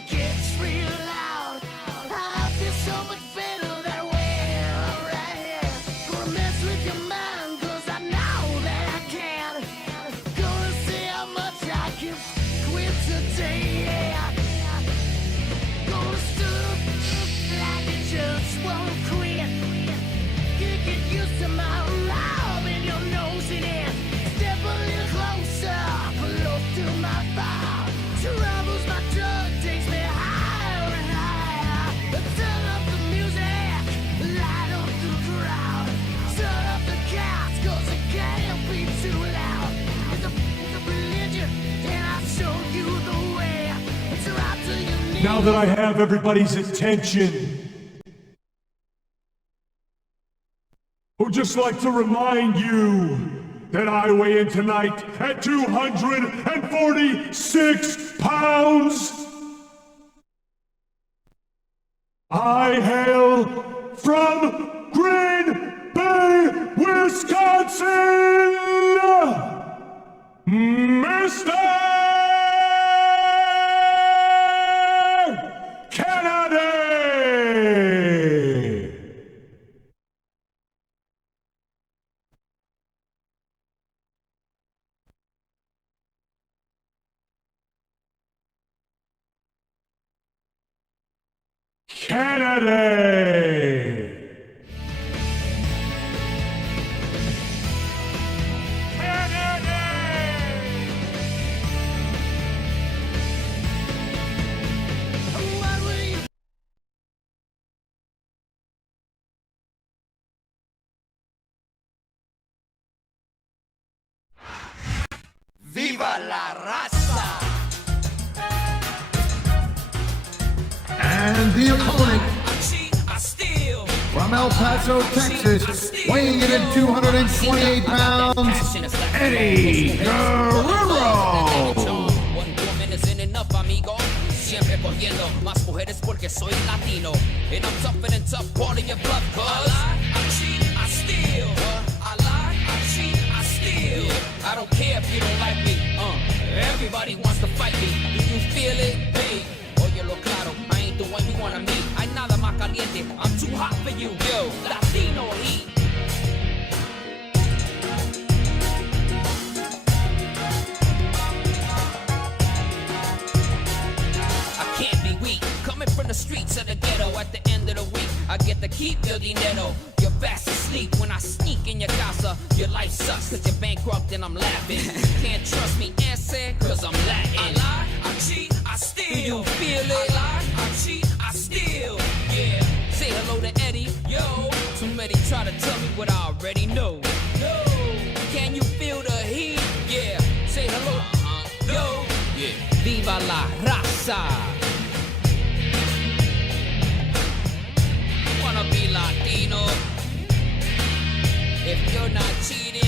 it gets real loud. I feel so much better that way, right here. Gonna mess with your mind, cause I know that I can. Gonna see how much I can quit today, yeah. Gonna stood like I just won't quit. Can't get used to my love and your nose in it. Step a little closer, close to my fire. Troubles my drug, takes me higher and higher. Turn up the music, light up the crowd. Turn up the cats, cause it can't be too loud. It's a religion, and I'll show you the way. It's right to your knees. Now that I have everybody's attention, I would just like to remind you that I weigh in tonight at 246 pounds. I hail from Green Bay, Wisconsin, Mr. Kennedy! Kennedy! Viva la raza! And the opponent from El Paso, Texas, weighing in at 228 pounds, Eddie Guerrero. Siempre cogiendo más mujeres porque soy latino. And I'm tougher than tough, part of your bluff, cause I cheat, I steal. I lie, I cheat, I steal. I don't care if you don't like me. Everybody wants to fight me. Do you feel it, babe? Oye lo claro, I ain't the one you wanna meet. Hay nada más caliente, I'm too hot for you, yo. Latino heat. From the streets of the ghetto at the end of the week, I get to keep your dinero. You're fast asleep when I sneak in your casa. Your life sucks cause you're bankrupt and I'm laughing. You can't trust me, answer, cause I'm Latin. I lie, I cheat, I steal. Do you feel it? I lie, I cheat, I steal. Yeah, say hello to Eddie, yo. Too many try to tell me what I already know. No, can you feel the heat? Yeah, say hello, yo. Yeah, viva la raza. Wanna be Latino if you're not cheating.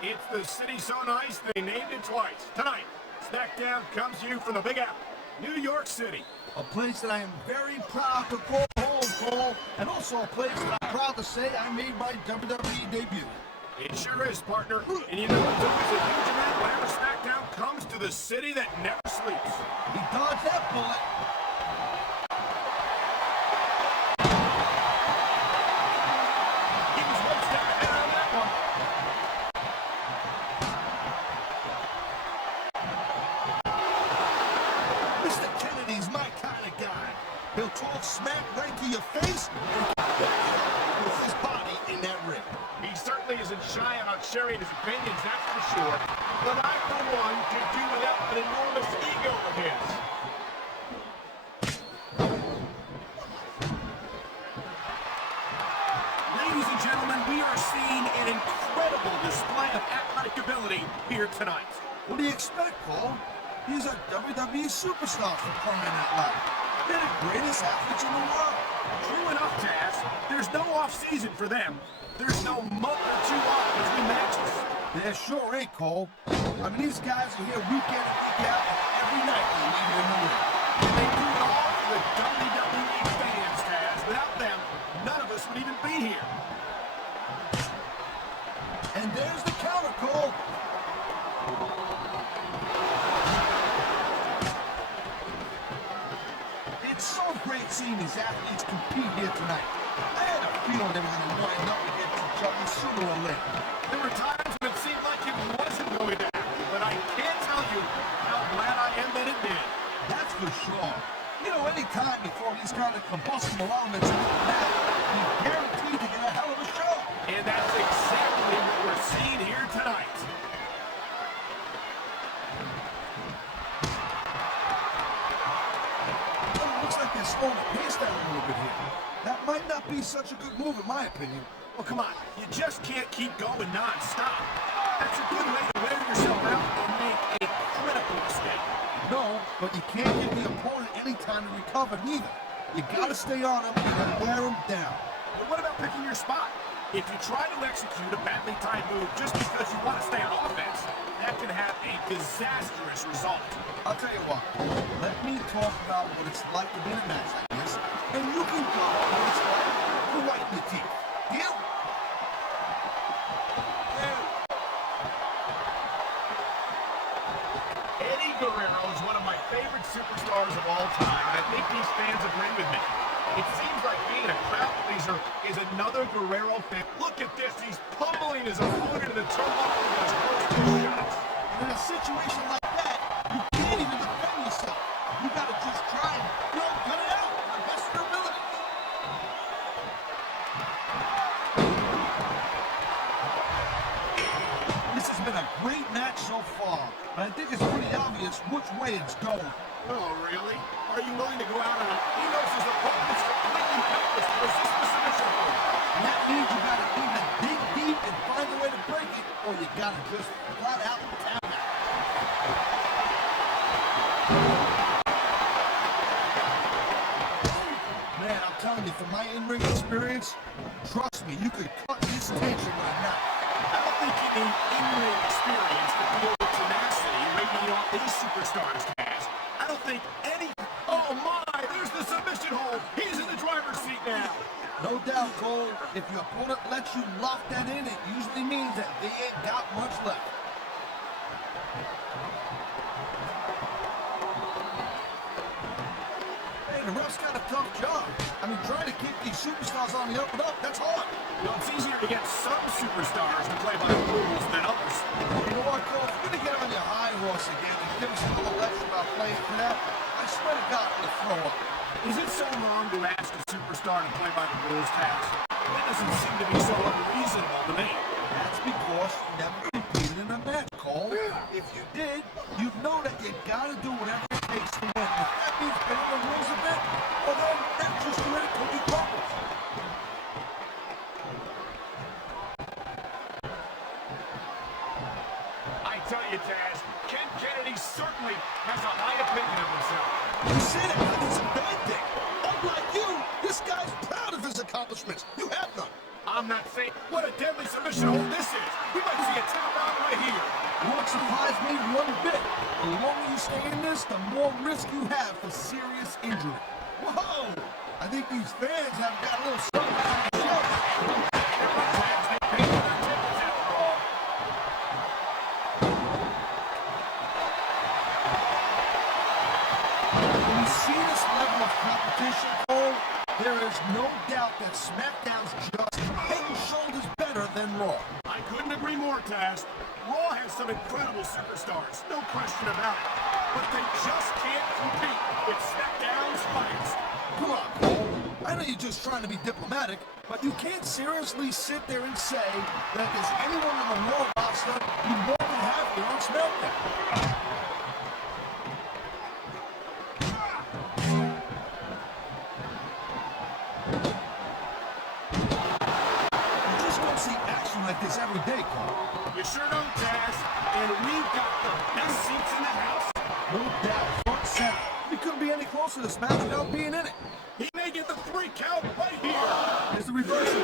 It's the city so nice they named it twice. Tonight, SmackDown comes to you from the Big Apple, New York City. A place that I am very proud to call home, Cole, and also a place that I'm proud to say I made my WWE debut. It sure is, partner. And you know it's always a huge event whenever SmackDown comes to the city that never sleeps. He dodged that bullet. He was one step ahead on that one. Mr. Kennedy's my kind of guy. He'll talk smack right to your face with his body in that ring. He certainly isn't shy about sharing his opinions, that's for sure. But I, for one, could do without an enormous ego of his. Ladies and gentlemen, we are seeing an incredible display of athletic ability here tonight. What do you expect, Cole? He's a WWE superstar for crying out loud. They're the greatest athletes in the world. True enough, Taz. There's no off-season for them. There's no month or two off between matches. There sure ain't, Cole. I mean, these guys are here week in and week out, and every night they leave it in the ring. And they do it all for the WWE fans, Taz. Without them, none of us would even be here. And there's the counter, Cole. It's so great seeing these athletes compete here tonight. I had a feeling they were going to wind up against each other sooner or later. There were times when it seemed like it wasn't going to happen, but I can't tell you how glad I am that it did. That's for sure. You know, any time you throw these kind of combustible elements into the match, you're guaranteed to get a hell of a show. And that's exactly what we're seeing here tonight. Well, it looks like they're slowing the pace down a little bit here. That might not be such a good move, in my opinion. Well, come on. You just can't keep going non-stop. That's a good way to wear yourself out and make a critical mistake. No, but you can't give the opponent any time to recover, neither. You gotta stay on them and wear them down. But what about picking your spot? If you try to execute a badly timed move just because you want to stay on offense, that can have a disastrous result. I'll tell you what, let me talk about what it's like to be in a match like this, and you can go what it's like to whiten your teeth. Deal? Eddie Guerrero is one of my favorite superstars of all time, and I think these fans agree with me. It seems like being a crowd pleaser is another Guerrero fan. Look at this, he's pummeling his opponent in the turnbuckle with his first two shots. In a situation like that, you can't even defend yourself. You gotta just try and, cut it out to the best of your ability. This has been a great match so far, but I think it's pretty obvious which way it's going. Oh, really? Are you willing to go out on he knows his opponent is completely helpless to resist the submission hold? And that means you gotta either dig deep and find a way to break it, or you gotta just flat out tap it. Man, I'm telling you, from my in-ring experience, trust me, you could cut this tension right now. I don't think you need in-ring experience to feel the tenacity radiating off these superstars, Taz. I don't think any... Oh, my! There's the submission hold! He's in the driver's seat now! No doubt, Cole, if your opponent lets you lock that in, it usually means that they ain't got much left. Hey, the ref's got a tough job. I mean, trying to keep these superstars on the up and up, that's hard. It's easier to get some superstars to play by the rules than others. You know what, Cole? If you're going to get on your high horse again and give us a little lecture about playing for that, I swear to God, I'm going to throw up. Is it so wrong to ask a superstar to play by the rules, Taz? That doesn't seem to be so unreasonable to me. That's because you never competed in a match, Cole. If you did, you'd know that you got to do whatever it takes to win. If that means bending the rules a bit, well then, that's just the way the cookie crumbles. I tell you, Taz, Ken Kennedy certainly has a high opinion of himself. You said it, but it's a bad thing. Unlike you, this guy's proud of his accomplishments. You have none. I'm not saying what a deadly submission hold this is. We might see a tap out right here. Won't surprise me one bit. The longer you stay in this, the more risk you have for serious injury. Whoa! I think these fans have got a little something to show. When you see this level of competition, Cole, there is no doubt that SmackDown's just head and shoulders better than Raw. I couldn't agree more, Taz. Raw has some incredible superstars, no question about it. But they just can't compete with SmackDown's finest. Come on, Cole. I know you're just trying to be diplomatic, but you can't seriously sit there and say that if there's anyone on the Raw roster you more than have here on SmackDown. You just don't see action like this every day, Cole. You sure don't, Taz. And we've got the best seats in the house. No doubt, front center. We couldn't be any closer to this match without being in it. He may get the 3 count right here. Here's the reversal.